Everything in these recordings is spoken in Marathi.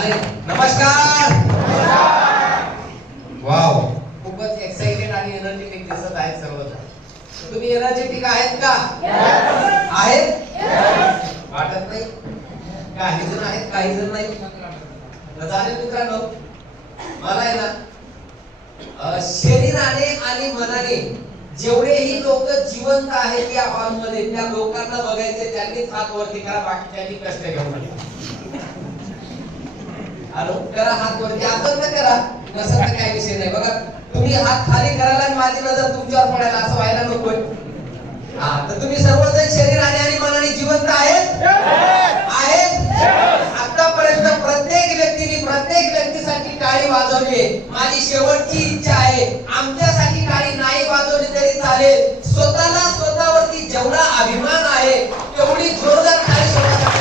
आले. नमस्कार. वाव, खूपच एक्साइटेड आणि एनर्जेटिक दिसत आहेत सर्वजण. तुम्ही एनर्जेटिक आहेत का? आहेत? वाटत नाही? काही जण आहेत, काही जण नाही. चालेल मित्रांनो, मला आहे ना शरीराने आणि मनाने जेवढेही लोक जिवंत आहेत या हॉल मध्ये त्या लोकांना बघायचे, त्यांनीच हात वरती करा, बाकीच्यांनी कष्ट घेऊन नका. हॅलो, करा हात वरती, आपण तर करा, नसेल तर काही विषय नाही. बघा, तुम्ही हात खाली करायला आणि माझी नजर तुमच्यावर पडायला असं व्हायला नकोय. हा, तर तुम्ही सर्वजण शरीराने आणि मनाने जिवंत आहेत? आतापर्यंत प्रत्येक व्यक्तीसाठी टाळी वाजवली. माझी शेवटची इच्छा आहे, आमच्यासाठी टाळी नाही वाजवली तरी चालेल. स्वतःवरती जेवढा अभिमान आहे तेवढी जोरदार टाळी स्वतःसाठी.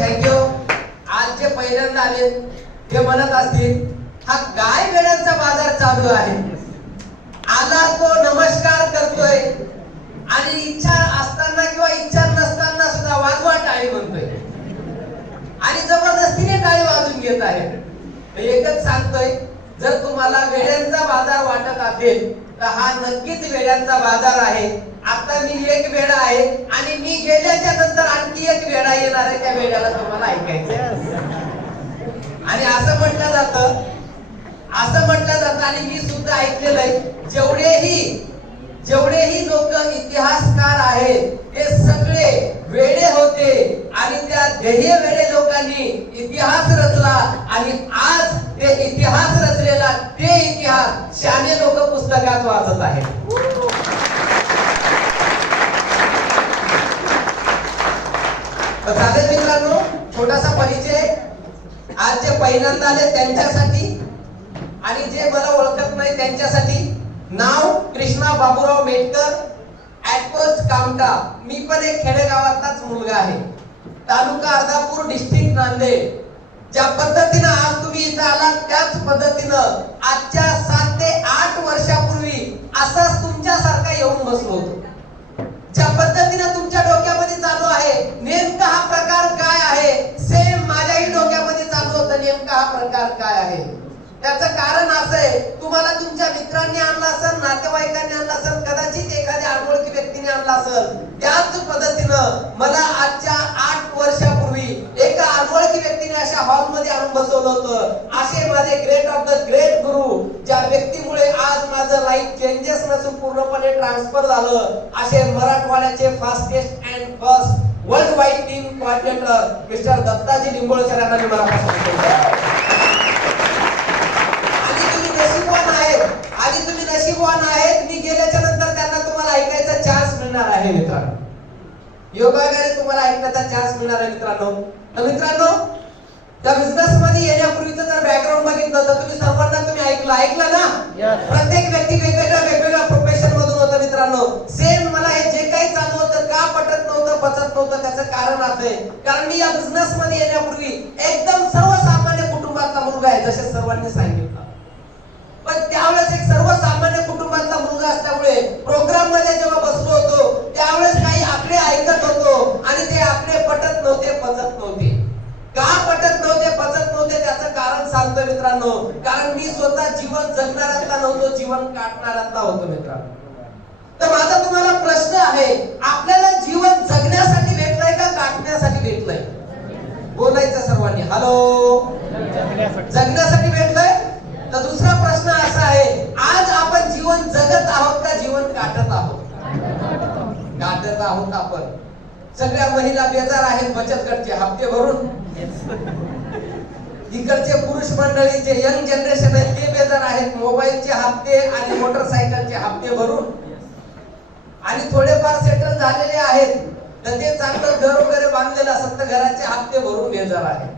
थँक्यू. आज जे पहिल्यांदा आले ते म्हणत असतील, हा गाय भेडांचा बाजार चालू आहे, आला तो नमस्कार करतोय आणि इच्छा असताना किंवा इच्छा नसताना सुद्धा वाजवा टाळी म्हणतोय आणि जबरदस्तीने टाळी वाजून घेत आहे. एकच सांगतोय, जर तुम्हाला वेड्यांचा बाजार वाटत असेल तर हा नक्कीच वेड्यांचा बाजार आहे. आता मी एक वेडा आहे आणि मी गेल्याच्या नंतर आणखी एक वेडा येणार आहे, त्या वेड्याला तुम्हाला ऐकायचं. आणि असं म्हटलं जातं आणि मी सुद्धा ऐकलेलं आहे, जेवढेही लोक इतिहासकार आहेत ते सगळे वेडे होते आणि त्या ध्येय वेडे लोकांनी इतिहास रचला आणि आज ते इतिहास रचलेला ते इतिहास शहाणे लोक पुस्तकात वाचत आहेत. चालेल मित्रांनो, छोटासा परिचय आज जे पहिल्यांदा आले त्यांच्यासाठी आणि जे मला ओळखत नाही त्यांच्यासाठी. नाव कृष्णा बाबूराव मेटकर, ऍटपोस्ट कामठा. मी पण एक खेडेगावातलाच मुलगा आहे, तालुका अर्धापूर, डिस्ट्रिक्ट नांदेड. ज्या पद्धतीनं आज तुम्ही इथं आलात त्याच पद्धतीनं आजच्या 7 ते 8 वर्षापूर्वी असाच तुमच्यासारखा येऊन बसलो होतो. ज्या पद्धतीनं तुमच्या डोक्यामध्ये चालू आहे नेमका हा प्रकार काय आहे, सेम माझ्याही डोक्यामध्ये चालू होतं नेमका हा प्रकार काय आहे. त्याचं कारण असं आहे, तुम्हाला तुमच्या मित्रांनी आणला असेल, नातेवाईकांनी आणला असेल, कदाचित एखाद्या अनोळखी व्यक्तीने आणला असेल. त्याच पद्धतीनं मला आजच्या 8 वर्षापूर्वी एका अनोळखी व्यक्तीने अशा हॉलमध्ये आणून बसवलं होतं. असे माझे ग्रेट ऑफ द ग्रेट गुरु, ज्या व्यक्तीमुळे आज माझं लाईफ चेंजेस नसून पूर्णपणे ट्रान्सफर झालं, असे मराठवाड्याचे fastest and first world wide team coordinator mister Dattaji Limbolkar यांना मी मनापासून तुम्ही नशीबवान आहेत. मी गेल्याच्या नंतर त्यांना तुम्हाला ऐकायचा चान्स मिळणार आहे मित्रांनो. योगायोगाने तुम्हाला ऐकण्याचा चान्स मिळणार आहे मित्रांनो. तर मित्रांनो, त्या बिझनेस मध्ये येण्यापूर्वीचं जर बॅकग्राऊंड बघितलं तर तुम्ही सर्वांना ऐकलं ना. प्रत्येक व्यक्ती वेगवेगळ्या प्रोफेशन मधून होतं मित्रांनो. सेम मला हे जे काही चालू होतं का पटत नव्हतं, पचत नव्हतं, त्याचं कारण असं आहे, कारण मी या बिझनेस मध्ये येण्यापूर्वी एकदम सर्वसामान्य कुटुंबातला मुलगा आहे, जसे सर्वांनी सांगितलं. पण त्यावेळेस एक सर्वसामान्य कुटुंबातला मुलगा असल्यामुळे प्रोग्राम मध्ये जेव्हा बसलो होतो त्यावेळेस काही आकडे ऐकत होतो आणि ते आकडे पटत नव्हते, पचत नव्हते. का पटत नव्हते, पचत नव्हते त्याचं कारण सांगतो मित्रांनो. कारण मी स्वतः जीवन जगणाऱ्यातला नव्हतो, जीवन काटणाऱ्यातला होतो मित्रांनो. तर माझा तुम्हाला प्रश्न आहे, आपल्याला जीवन जगण्यासाठी भेटलंय का काटण्यासाठी भेटलंय? बोलायचं सर्वांनी. हॅलो, जगण्यासाठी भेटलंय? तर दुसरा प्रश्न असा आहे, आज आपण जीवन जगत आहोत का जीवन काटत आहोत? काटत आहोत आपण. सगळ्या महिला बेजार आहेत बचत गटचे हप्ते भरून. इकडचे पुरुष मंडळीचे यंग जनरेशन आहे ते बेजार आहेत मोबाईलचे हप्ते आणि मोटरसायकलचे हप्ते भरून. आणि थोडेफार सेटल झालेले आहेत तर ते चांगलं घर वगैरे बांधलेलं असेल तर घराचे हप्ते भरून बेजार आहेत.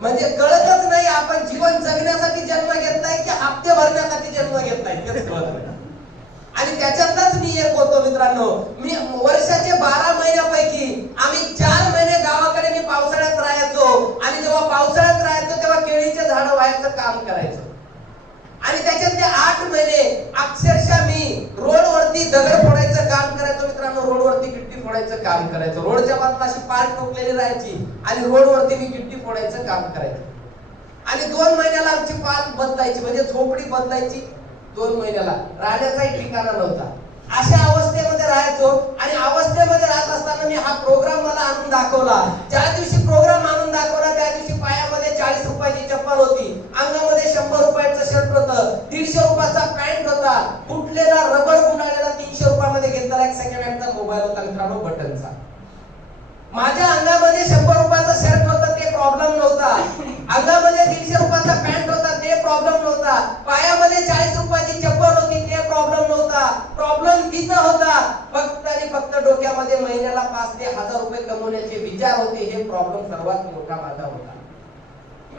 म्हणजे कळतच नाही आपण जीवन जगण्यासाठी जन्म घेतलाय की हप्ते भरण्यासाठी जन्म घेतलाय तेच कळत नाही. आणि त्याच्यातच मी एक होतो मित्रांनो. मी वर्षाचे 12 महिन्यापैकी आम्ही 4 महिने गावाकडे मी पावसाळ्यात राहायचो काम करायचो आणि त्याच्यातले 8 महिने अक्षरशः मी रोडवरती दगड फोडायचं काम करायचो मित्रांनो. रोडवरती गिट्टी फोडायचं काम करायचो. रोडच्या बाजूला अशी पार्क ठोकलेली राहायची आणि रोडवरती मी गिट्टी फोडायचं काम करायचो. आणि 2 महिन्याला आमची पार्क बदलायची, म्हणजे झोपडी बदलायची. 2 महिन्याला राहण्याचाही ठिकाणा नव्हता. अशा अवस्थेमध्ये राहायचो आणि अवस्थेमध्ये राहत असताना मी हा प्रोग्राम मला आणून दाखवला. ज्या दिवशी प्रोग्राम आणून दाखवला त्या दिवशी पायामध्ये 40 रुपयाची चप्पल होती, अंगामध्ये 100 रुपयाचं शर्ट होतं, 150 रुपयाचा पॅन्ट होता, फुटलेला रबर गुंडाळलेला 300 रुपयामध्ये घेतलेला एक सेकंड हँडचा मोबाईल होता मित्रांनो, बटनचा. माझ्या अंगामध्ये 100 रुपयाचा शर्ट होता, ते प्रॉब्लेम नव्हता. अंगामध्ये 150 रुपयाचा पॅन्ट होता, ते प्रॉब्लेम नव्हता. पायामध्ये 40 रुपयाची चप्पल होती, ते प्रॉब्लेम नव्हता. प्रॉब्लेम तिथं होता फक्त आणि फक्त डोक्यामध्ये महिन्याला 5 ते 1000 रुपये कमवण्याचे विचार होते. हे प्रॉब्लेम सर्वात मोठा माझा होता.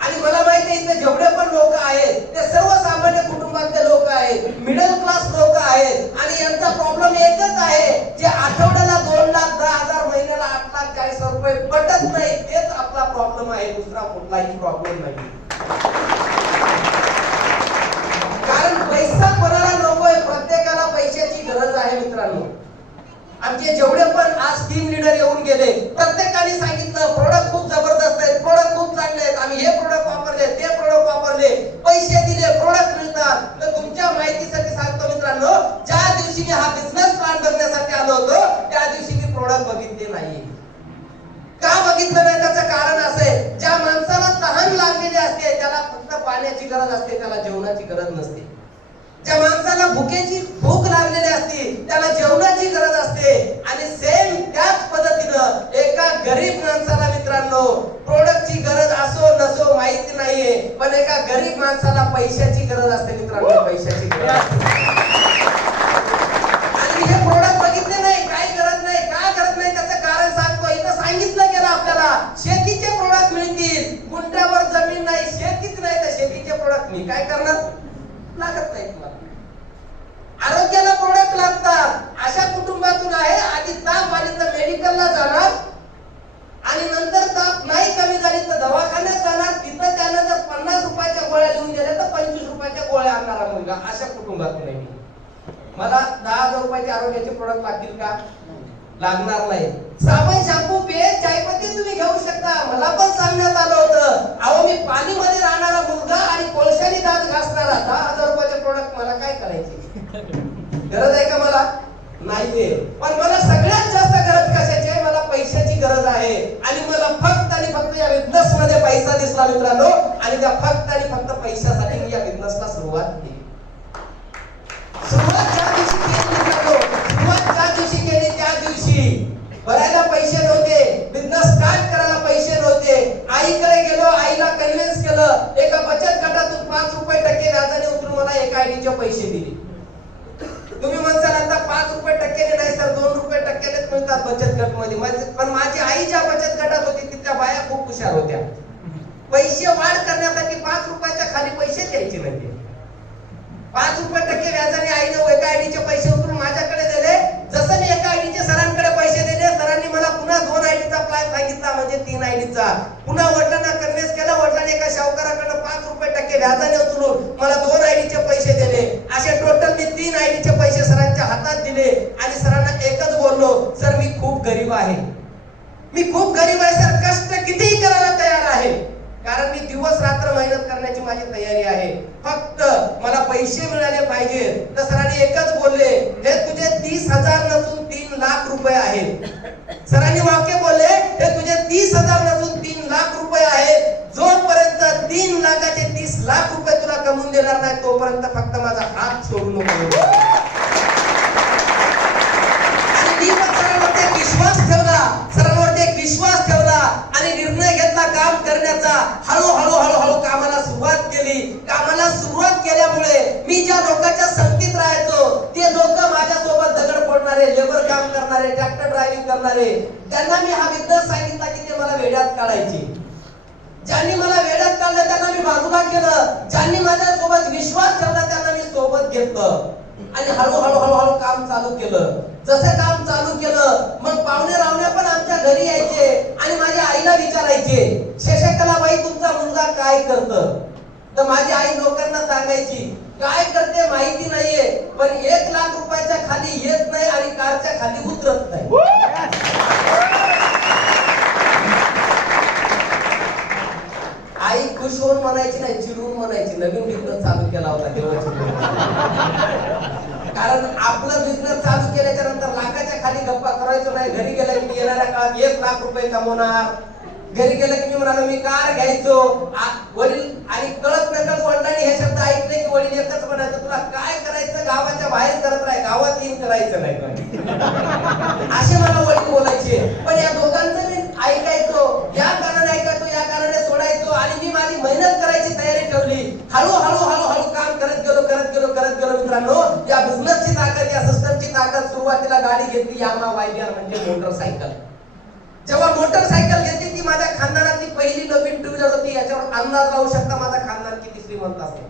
आणि मला माहिती आहे इथे जेवढे पण लोक आहेत ते सर्वसामान्य कुटुंबातले लोक आहेत, मिडल क्लास लोक आहेत आणि यांचा प्रॉब्लेम एकच आहे, जे आठवड्याला 2,10,000 महिन्याला 8,40,000 रुपये पटत नाही, तेच आपला प्रॉब्लेम आहे. दुसरा कुठलाही प्रॉब्लेम नाही. कारण पैसा कोणाला नकोय, प्रत्येकाला पैशाची गरज आहे मित्रांनो. आमचे जेवढे पण आज टीम लीडर येऊन गेले प्रत्येकाने सांगितलं प्रोडक्ट खूप जबरदस्त आहेत, प्रोडक्ट खूप चांगले आहेत, आम्ही हे प्रोडक्ट वापरले, ते प्रोडक्ट वापरले, पैसे दिले, प्रोडक्ट मिळतात. तर तुमच्या माहितीसाठी सांगतो मित्रांनो, ज्या दिवशी मी हा बिझनेस प्लॅन बघण्यासाठी आलो होतो त्या दिवशी मी प्रोडक्ट बघितले नाही. का बघितलं नाही त्याचं कारण असं आहे, ज्या माणसाला तहान लागलेली असते त्याला फक्त पाण्याची गरज असते, त्याला जेवणाची गरज नसते. ज्या माणसाला भूक लागलेली असते त्याला जेवणाची गरज असते. आणि सेम त्याच पद्धतीनं एका गरीब माणसाला मित्रांनो प्रोडक्टची गरज असो नसो माहिती नाहीये, पण एका गरीब माणसाला पैशाची गरज असते मित्रांनो, पैशाची गरज असते. आणि हे प्रोडक्ट बघितले नाही, काही गरज नाही. का गरज नाही त्याचं कारण सांगतो. इथं सांगितलं गेलं आपल्याला शेतीचे प्रोडक्ट मिळतील. गुंठ्यावर जमीन नाही, शेतीच नाही, तर शेतीचे प्रोडक्ट मी काय करणार, लागत नाही तुम्हाला. आरोग्याला प्रोडक्ट लागतात. अशा कुटुंबातून आहे, आधी ताप आली तर मेडिकलला जाणार आणि नंतर ताप नाही कमी झाली तर दवाखान्यात जाणार. तिथं त्यानं जर 50 रुपयाच्या गोळ्या लिहून दिल्या तर 25 रुपयाच्या गोळ्या आणणारा मुलगा. अशा कुटुंबातून आहे मी. मला 10,000 रुपयाचे आरोग्याचे प्रोडक्ट लागतील का, लागणार नाही. साबण, शॅम्पू, पेस्ट, चायपत्ती तुम्ही घेऊ शकता. मला पण सांगण्यात आलं होतं, अहो मी पाणीमध्ये राहणारा मुलगा आणि कोळशाने दात घासणारा, 10,000 रुपयाचे प्रोडक्ट मला काय करायचे, गरज आहे का मला, नाहीये. पण मला सगळ्यात जास्त गरज कशाची आहे, मला पैशाची गरज आहे. आणि मला फक्त आणि फक्त या बिझनेस मध्ये पैसा दिसला मित्रांनो, आणि त्या फक्त आणि फक्त पैशासाठी मी या बिझनेसला सुरुवात केली. सुरुवात ज्या दिवशी केली मित्रांनो, सुरुवात ज्या दिवशी केली त्या दिवशी भरायला पैसे नव्हते, बिझनेस स्टार्ट करायला पैसे नव्हते. आईकडे गेलो, आईला कन्व्हिन्स केलं, एका बचत गटातून 5 रुपये टक्के व्याजाने उचलून मला एका आयडीचे पैसे दिले. तुम्ही म्हणसाल आता 5 रुपये टक्क्याने नाही सर, 2 रुपये टक्क्यानेच मिळतात बचत गट मध्ये. पण माझी आई ज्या बचत गटात होती तिथल्या बाया खूप हुशार होत्या. पैसे वाढ करण्यासाठी 5 रुपयाच्या खाली पैसे द्यायचे नाही. 5 रुपये टक्के व्याजाने आईने एका आयडीचे पैसे उचलून माझ्याकडे दिले. जसं मी एका आयडीचे सरांकडे पैसे दिले, सरांनी मला पुन्हा 2 आयडीचा प्लॅन सांगितला, म्हणजे 3 आयडीचा. पुन्हा वडिलांना कन्व्हिन्स केलं, वडिलांनी एका सावकाराकडे 5 रुपये टक्के व्याजाने उचलून मला 2 आयडीचे पैसे दिले. असे टोटल मी 3 आयडीचे पैसे सरांच्या हातात दिले आणि सरांना एकच बोललो, सर मी खूप गरीब आहे, मी खूप गरीब आहे सर, कष्ट कितीही करायला तयार आहे, कारण मी दिवस रात्र मेहनत करण्याची माझी तयारी आहे, फक्त मला पैसे मिळाले पाहिजे. तर सरांनी एकच बोलले, हे तुझे 30,000 नसून 3 लाख रुपये आहेत. सरांनी वाक्य बोलले, हे तुझे 30,000 नसून 3 लाख रुपये आहेत. जोपर्यंत 3 लाखाचे 30 लाख रुपये तुला कमवून देणार नाही तोपर्यंत फक्त माझा हात सोडू नको. आणि मी पण सरांवरती एक विश्वास ठेवला, सरांवरती एक विश्वास ठेवला आणि निर्णय घेतला काम करण्याचा. हळूहळू कामाला सुरुवात केली. कामाला सुरुवात केल्यामुळे मी ज्या लोकांच्या संगतीत राहायचो ते लोक माझ्यासोबत दगड फोडणारे, लेबर काम करणारे, ट्रॅक्टर ड्रायव्हिंग करणारे, त्यांना मी हा बिझनेस सांगितला की ते मला वेड्यात काढायचे. ज्यांनी मला वेड्यात काढलं त्यांना मी बाजूला केलं, ज्यांनी माझ्यासोबत विश्वास ठेवला त्यांना मी सोबत घेतलं आणि हळूहळू काम चालू केलं. जसं काम चालू केलं मग पाहुणे रावणे पण आमच्या घरी यायचे आणि माझ्या आईला विचारायचे, शशिकलाबाई तुमचा मुलगा काय करतं. तर माझी आई लोकांना सांगायची, काय करते माहिती नाहीये, पण 1,00,000 रुपयाच्या खाली येत नाही आणि कारच्या खाली उतरत नाही. आई खुश होऊन म्हणायची नाही, चिडून म्हणायची, नवीन बिझनेस चालू केला होता देवाची. कारण आपला बिझनेस चालू केल्याच्या नंतर लाखाच्या खाली गप्पा करायचो नाही. घरी गेला की येणाऱ्या काळात 1,00,000 रुपये कमवणार. घरी गेलं की मी म्हणालो मी कार घ्यायचो. वडील आणि कळत नकळत वडिलांनी हे शब्द ऐकले की वडील एकच म्हणायचं, तुला काय करायचं गावाच्या बाहेर करत राह, गावात येऊन करायचं नाही. असे मला वडील बोलायचे. पण या दोघांचं मी ऐकायचो, या कारणाने ऐकायचो, या कारणाने सोडायचो आणि मी माझी मेहनत करायची तयारी ठेवली. हळूहळू काम करत गेलो मित्रांनो. या बिझनेसची ताकद, या सिस्टमची ताकद. सुरुवातीला गाडी घेतली यामा वायबीआर म्हणजे मोटरसायकल. जेव्हा मोटरसायकल घेतली ती माझ्या खानदानातली पहिली नवीन टू व्हीलर होती. याच्यावर अंदाज लावू शकता माझा खानदान किती श्रीमंत असेल.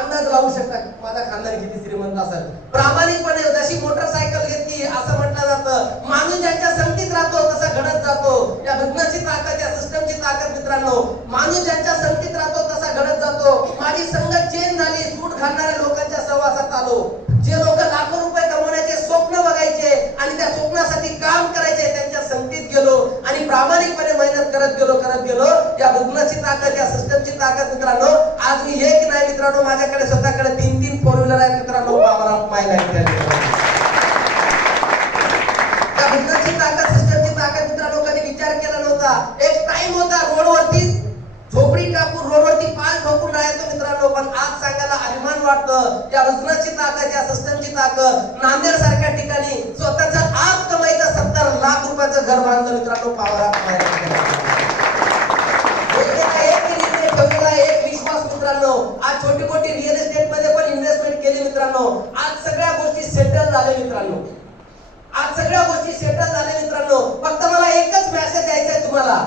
अंदाज लावू शकता माझा खानदान किती श्रीमंत असेल. प्रामाणिकपणे जशी मोटरसायकल घेतली असं म्हटलं जातं, माणूस ज्यांच्या संगतीत राहतो तसा घडत जातो. या बिझनेसची ताकद, या सिस्टमची ताकद मित्रांनो. माणूस ज्यांच्या संगतीत राहतो तसा घडत जातो. माझी संगत चेंज झाली. सूट घालणाऱ्या लोकांच्या सहवासात आलो. जे लोक लाखो रुपये कमवण्याचे स्वप्न बघायचे आणि त्या स्वप्नासाठी काम करायचे त्यांच्या संगतीत गेलो आणि प्रामाणिकपणे मेहनत करत गेलो. या बिझनेसची ताकद, या सिस्टमची ताकद मित्रांनो. आज मी एक नाही मित्रांनो, माझ्याकडे स्वतःकडे 3 फोर व्हीलर आहेत मित्रांनो. Power of my life. त्या बिझनेसची ताकद, सिस्टमची ताकद मित्रांनो कधी विचार केला नव्हता. एक टाइम होता रोडवरती झोपडी टाकून रोडवरती पाय ठोकून राहायचो मित्रांनो. पण आज सांगायला अभिमान वाटतं. या बिझनेसची ताकद, या सिस्टमची ताकद. नांदेड सारख्या ठिकाणी स्वतःचं आज कमाईचं 70 लाख रुपयाचं घर बांधलं मित्रांनो. पॉवर ऑफ माय एक विश्वास मित्रांनो. आज छोटी मोठी रिअल एस्टेट मध्ये पण इन्व्हेस्टमेंट केली मित्रांनो. आज सगळ्या गोष्टी सेटल झाल्या मित्रांनो. आज सगळ्या गोष्टी सेटल झाल्या मित्रांनो. फक्त मला एकच मेसेज द्यायचा आहे तुम्हाला.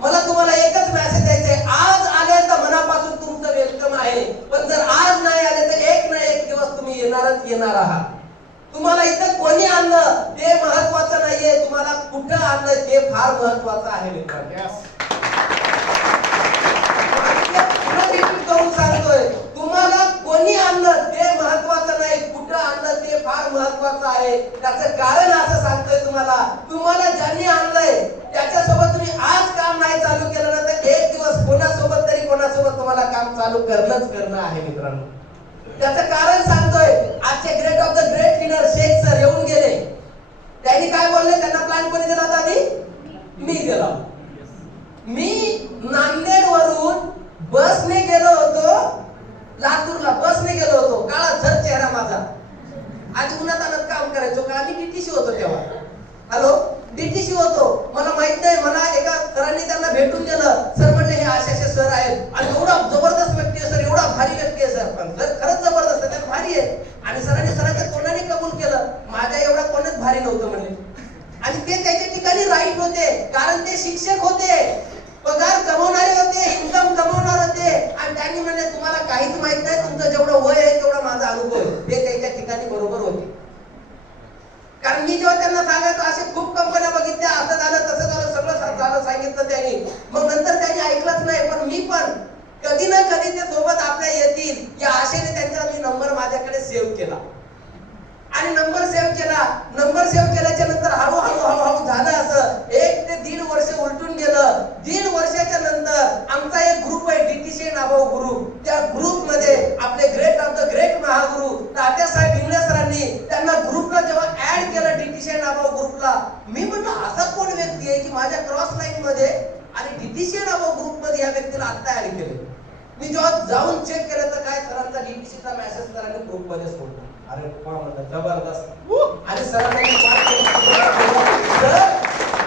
मला तुम्हाला एकच मेसेज द्यायचा आहे. आज आले तर मनापासून तुमचं वेलकम आहे. पण जर आज नाही आले तर एक ना एक दिवस तुम्ही येणार आहात. तुम्हाला इथं कोणी आणलं ते महत्वाचं नाहीये, तुम्हाला कुठं आणलं ते फार महत्वाचं आहे मित्रांनो. करून सांगतोय, तुम्हाला कोणी आणलं ते महत्वाचं नाही, कुठं आणलं ते फार महत्वाचं आहे. त्याचं कारण असं सांगतोय तुम्हाला ज्यांनी आणलंय त्याच्यासोबत तुम्ही आज काम नाही चालू केलं ना तर एक दिवस कोणासोबत तुम्हाला काम चालू करणं आहे मित्रांनो. त्याचं कारण सांगतोय. आजचे great of the great winner Shaikh sir येऊन गेले. त्यांनी काय बोलले, त्यांना प्लॅन कोणी दिला होता? मी दिला. मी नांदेड वरून बसने गेलो होतो लातूरला. बसने गेलो होतो. काळा झर चेहरा माझा. आज उन्हात आणत काम करायचो का आम्ही डीटीसी होतो तेव्हा. हॅलो, डीटीसी होतो. मला माहित नाही, मला एका सरांनी त्यांना भेटून दिलं. सर म्हणले हे असे सर आहेत आणि एवढा जबरदस्त व्यक्ती आहे सर, एवढा भारी व्यक्ती आहे सर. पण सर खरंच जबरदस्त आहे, भारी आहे. आणि सरांनी सरांच्या तोंडाने कबूल केलं. माझ्या एवढा कोणच भारी नव्हतं म्हणले. आणि ते त्याच्या ठिकाणी राईट होते, कारण ते शिक्षक होते, पगार कमवणारे होते, इन्कम कमवणार होते. आणि त्यांनी म्हणले तुम्हाला काहीच माहित नाही, तुमचं जेवढं वय आहे तेवढा माझा अनुभव आहे. ते त्याच्या ठिकाणी बरोबर होते. कारण मी जेव्हा त्यांना सांगायचो असे खूप कंपन्या बघितल्या, असं झालं तसं झालं, सगळं झालं सांगितलं त्यांनी. मग नंतर त्यांनी ऐकलंच नाही. पण मी पण कधी ना कधी ते सोबत आपल्या येतील या आशेने त्यांचा मी नंबर माझ्याकडे सेव्ह केला. आणि नंबर सेव्ह केल्याच्या नंतर हळूहळू झालं असं 1 ते 1.5 वर्ष उलटून गेलं. 1.5 वर्षाच्या नंतर आमचा एक ग्रुप आहे डीटीसी नावाचा ग्रुप. त्या ग्रुप मध्ये आपले great of the great Mahaguru Tatyasaheb Ingale सरांनी त्यांना ग्रुपला जेव्हा ऍड केलं डीटीसी नावाच्या ग्रुपला, मी म्हटलं असा कोण व्यक्ती आहे की माझ्या क्रॉस लाईन मध्ये आणि डीटीसी नावाच्या ग्रुप मध्ये या व्यक्तीला आता ऍड केले. मी जेव्हा जाऊन चेक केलं तर काय सरांचा डीटीसीचा मेसेज सरांनी ग्रुप मध्ये सोडला. अरे जबरदस्त. आणि सरांनी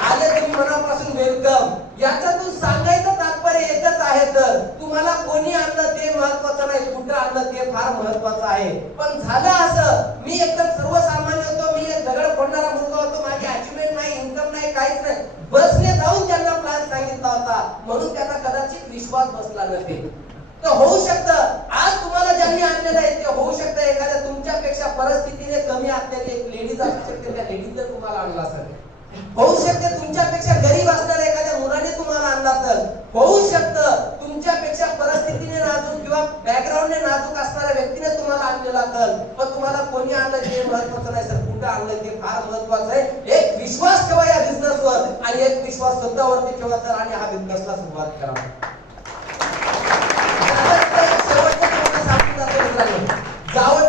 आले तुम्ही मनापासून वेलकम. याच्यातून सांगायचं तात्पर्य एकच आहे, तर तुम्हाला कोणी आणलं ते महत्वाचं नाही, कुठं आणलं ते फार महत्वाचं आहे. पण झालं असं, मी एकदम सर्वसामान्य होतो, मी एक दगड फोडणारा मुलगा होतो, माझी अचिव्हमेंट नाही, इन्कम नाही, काहीच नाही. बसने जाऊन त्यांना प्लॅन सांगितला होता, म्हणून त्यांना कदाचित विश्वास बसला नसेल. तर होऊ शकतं आज तुम्हाला ज्यांनी आणलेलं आहे ते होऊ शकतं एखाद्या तुमच्यापेक्षा परिस्थितीने कमी असलेली एक लेडीज असू शकते, त्या लेडीजने तुम्हाला आणला असेल. होऊ शकते तुमच्यापेक्षा गरीब असणाऱ्या एखाद्या मुलाने तुम्हाला आणला तर होऊ शकतं तुमच्यापेक्षा परिस्थितीने नाजूक किंवा बॅकग्राऊंडने नाजूक असणाऱ्या व्यक्तीने तुम्हाला आणलेला तर, पण तुम्हाला कोणी आणलं ते महत्वाचं नाही सर, कुठं आणलं ते फार महत्वाचं आहे. एक विश्वास ठेवा या बिझनेसवर आणि एक विश्वास स्वतःवरती ठेवा सर आणि हा बिझनेसला सुरुवात करा.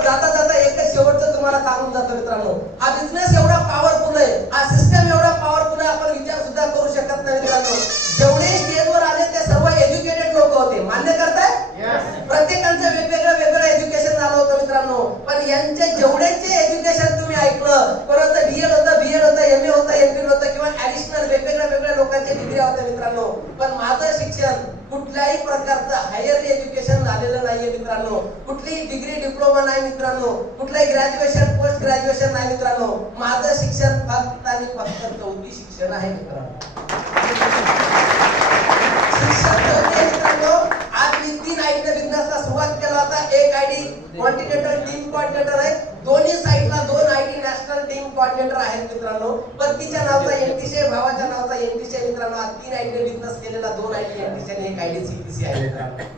जाता जाता एकच शेवटचं तुम्हाला सांगून जातो मित्रांनो, हा बिझनेस एवढा पॉवरफुल आहे, हा सिस्टम एवढा पॉवरफुल आहे, आपण विचार सुद्धा करू शकत नाही मित्रांनो. जेवढे स्टेजवर आले ते सर्व एज्युकेटेड लोक होते, मान्य करताय? प्रत्येकाचं वेगवेगळं एज्युकेशन झालं होतं मित्रांनो, पण यांचे जेवढ्यांचे एज्युकेशन तुम्ही ऐकलं, परत डीएड होतं, बीएड होतं, एमए होतं, एमफिल होतं किंवा ऍडिशनल वेगवेगळ्या लोकांचे डिग्री होते मित्रांनो, पण माझं शिक्षण कुठल्याही प्रकारचं हायर एज्युकेशन झालेलं नाहीये मित्रांनो, कुठलीही डिग्री डिप्लोमा नाही मित्रांनो, कुठलंही ग्रॅज्युएशन पोस्ट ग्रॅज्युएशन नाही मित्रांनो, माझं शिक्षण फक्त आणि फक्त 4थी शिक्षण आहे मित्रांनो. शिक्षण 4थी मित्रांनो. आज मी 3 आयडी बिझनेसला सुरुवात केला होता. एक आयडी कॉन्टिनेंटल टीम कोऑर्डिनेटर आहे, दोन्ही साइडला 2 आयडी नॅशनल टीम कोऑर्डिनेटर आहेत मित्रांनो. पत्नीच्या नावाचा एनटीसी, भावाच्या नावाचा एनटीसी मित्रांनो. आज 3 आयडी बिझनेस केलेला, 2 आयडी एनटीसी आणि 1 आयडी सीटीसी आहे मित्रांनो.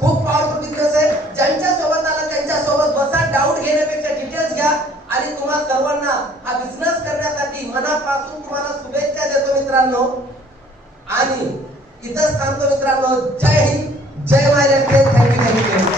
खूप पॉवरफुल बिझनेस आहे. ज्यांच्या सोबत आला त्यांच्या सोबत बसा, डाऊट घेण्यापेक्षा डिटेल्स घ्या आणि तुम्हा सर्वांना हा बिझनेस करण्यासाठी मनापासून तुम्हाला शुभेच्छा देतो मित्रांनो. आणि इथंच थांबतो मित्रांनो. जय हिंद, जय महाराष्ट्र. थँक्यू.